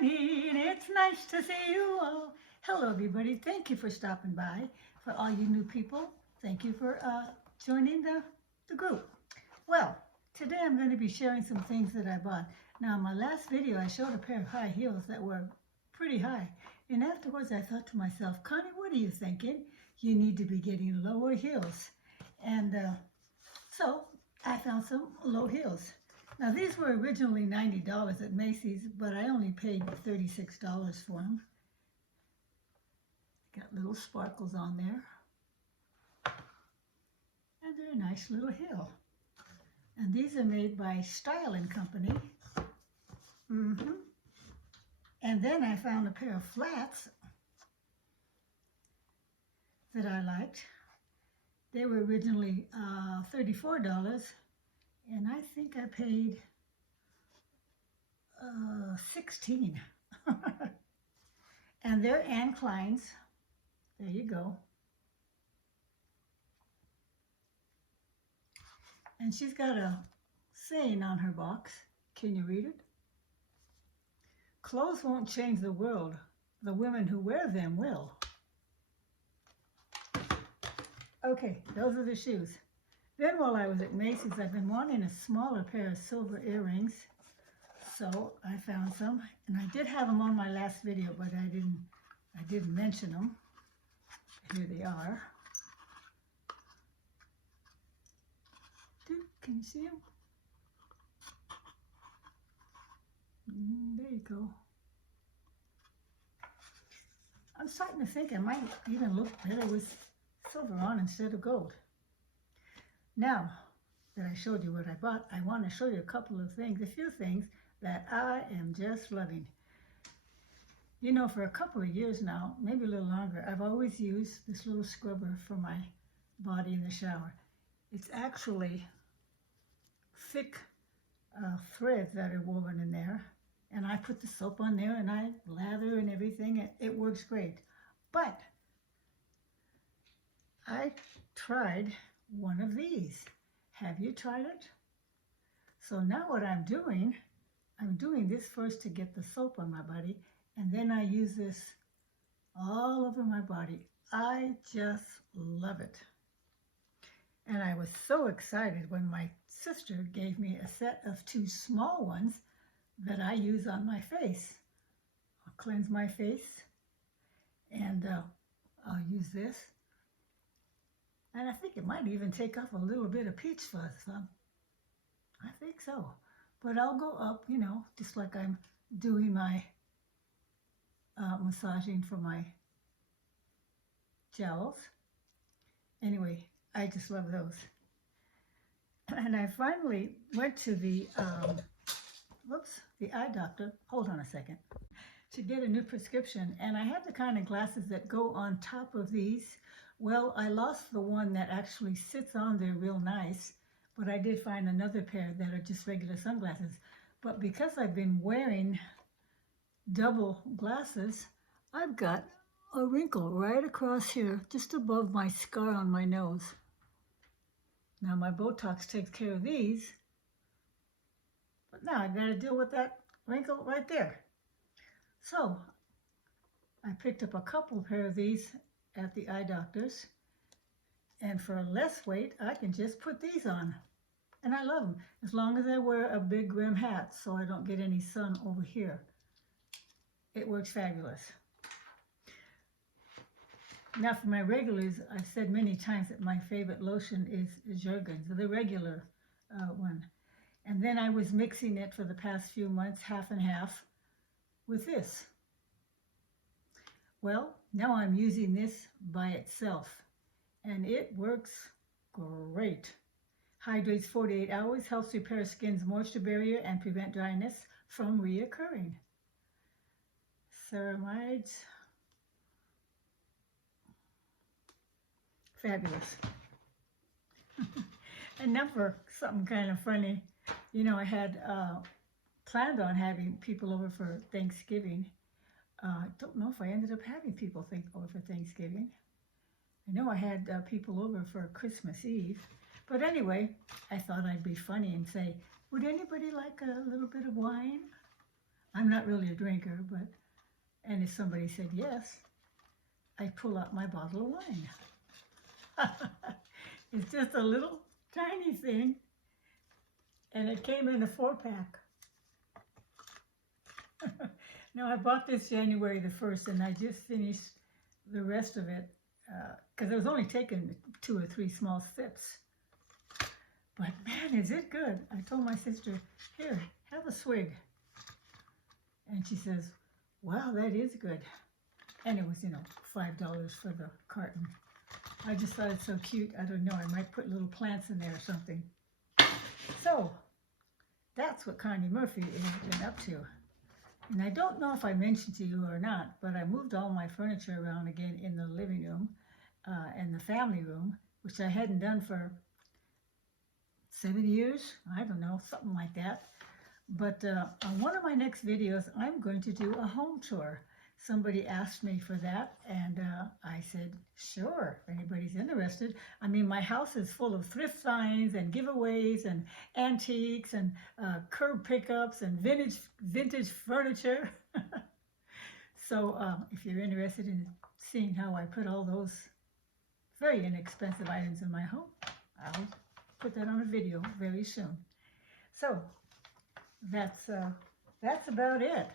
morning. It's nice to see you all. Hello, everybody. Thank you for stopping by. For all you new people, thank you for joining the group. Well, today I'm going to be sharing some things that I bought. Now, in my last video, I showed a pair of high heels that were pretty high. And afterwards, I thought to myself, Connie, what are you thinking? You need to be getting lower heels. And so I found some low heels. Now, these were originally $90 at Macy's, but I only paid $36 for them. Got little sparkles on there. And they're a nice little heel. And these are made by Styling Company. And then I found a pair of flats that I liked. They were originally $34. And I think I paid $16. And they're Anne Klein's. There you go. And she's got a saying on her box. Can you read it? Clothes won't change the world. The women who wear them will. Okay, those are the shoes. Then while I was at Macy's, I've been wanting a smaller pair of silver earrings. So I found some, and I did have them on my last video, but I didn't mention them. Here they are. Can you see them? There you go. I'm starting to think I might even look better with silver on instead of gold. Now that I showed you what I bought, I want to show you a couple of things, a few things that I am just loving. You know, for a couple of years now, maybe a little longer, I've always used this little scrubber for my body in the shower. It's actually thick threads that are woven in there, and I put the soap on there and I lather and everything. It works great. But I tried one of these. Have you tried it? So now what I'm doing this first to get the soap on my body, and then I use this all over my body. I just love it. And I was so excited when my sister gave me a set of 2 small ones that I use on my face. I'll cleanse my face, and I'll use this. And I think it might even take off a little bit of peach fuzz. I think so. But I'll go up, you know, just like I'm doing my massaging for my jowls. Anyway, I just love those. And I finally went to the eye doctor. Hold on a second. To get a new prescription. And I have the kind of glasses that go on top of these. Well, I lost the one that actually sits on there real nice, but I did find another pair that are just regular sunglasses. But because I've been wearing double glasses, I've got a wrinkle right across here, just above my scar on my nose. Now my Botox takes care of these, but now I gotta deal with that wrinkle right there. So I picked up a couple pair of these at the eye doctor's, and for less weight I can just put these on, and I love them as long as I wear a big rim hat so I don't get any sun over here. It works fabulous. Now for my regulars, I've said many times that my favorite lotion is Jergens, the regular one, and then I was mixing it for the past few months half and half with this. Well, now I'm using this by itself, and it works great. Hydrates 48 hours, helps repair skin's moisture barrier and prevent dryness from reoccurring. Ceramides. Fabulous. And now for something kind of funny. You know, I had planned on having people over for Thanksgiving. I don't know if I ended up having people over for Thanksgiving. I know I had people over for Christmas Eve. But anyway, I thought I'd be funny and say, would anybody like a little bit of wine? I'm not really a drinker, but, and if somebody said yes, I pull out my bottle of wine. It's just a little tiny thing, and it came in a 4-pack. Now, I bought this January the 1st, and I just finished the rest of it because I was only taking 2 or 3 small sips. But man, is it good. I told my sister, here, have a swig. And she says, wow, that is good. And it was, you know, $5 for the carton. I just thought it's so cute. I don't know, I might put little plants in there or something. So, that's what Connie Murphy has been up to. And I don't know if I mentioned to you or not, but I moved all my furniture around again in the living room and the family room, which I hadn't done for 7 years. I don't know, something like that. But on one of my next videos, I'm going to do a home tour. Somebody asked me for that, and I said, sure, if anybody's interested. I mean, my house is full of thrift finds and giveaways and antiques and curb pickups and vintage furniture. So if you're interested in seeing how I put all those very inexpensive items in my home, I'll put that on a video very soon. So that's about it.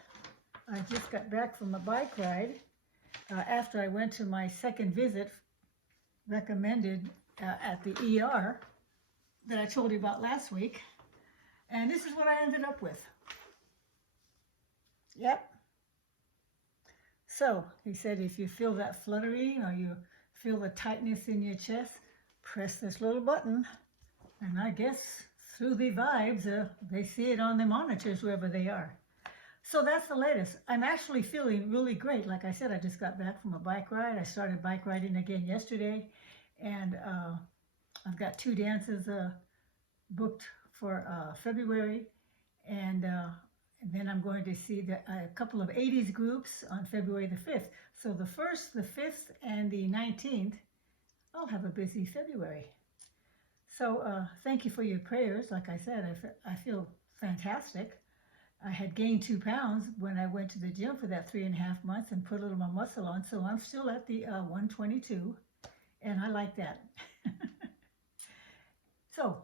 I just got back from a bike ride after I went to my second visit recommended at the ER that I told you about last week. And this is what I ended up with. Yep. So he said if you feel that fluttering or you feel the tightness in your chest, press this little button. And I guess through the vibes, they see it on the monitors wherever they are. So that's the latest. I'm actually feeling really great. Like I said, I just got back from a bike ride. I started bike riding again yesterday. And I've got 2 dances booked for February. And then I'm going to see a couple of 80s groups on February the 5th. So the 1st, the 5th, and the 19th, I'll have a busy February. So thank you for your prayers. Like I said, I feel fantastic. I had gained 2 pounds when I went to the gym for that 3.5 months and put a little more muscle on. So I'm still at the 122, and I like that. So,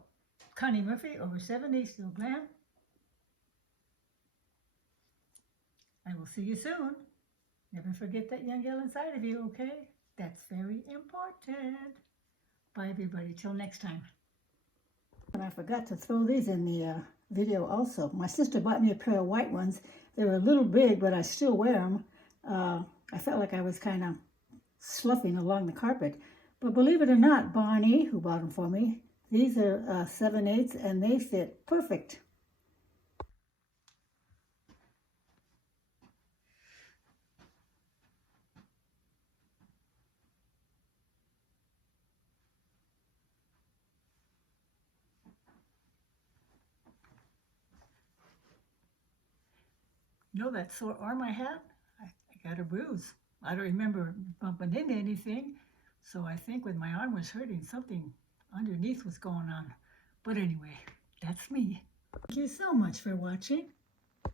Connie Murphy, over 70, still glam. I will see you soon. Never forget that young girl inside of you, okay? That's very important. Bye, everybody. Till next time. And I forgot to throw these in the video also. My sister bought me a pair of white ones. They were a little big, but I still wear them. I felt like I was kind of sloughing along the carpet. But believe it or not, Bonnie, who bought them for me, these are 7/8 and they fit perfect. You know that sore arm I had? I got a bruise. I don't remember bumping into anything, so I think when my arm was hurting, something underneath was going on. But anyway, that's me. Thank you so much for watching.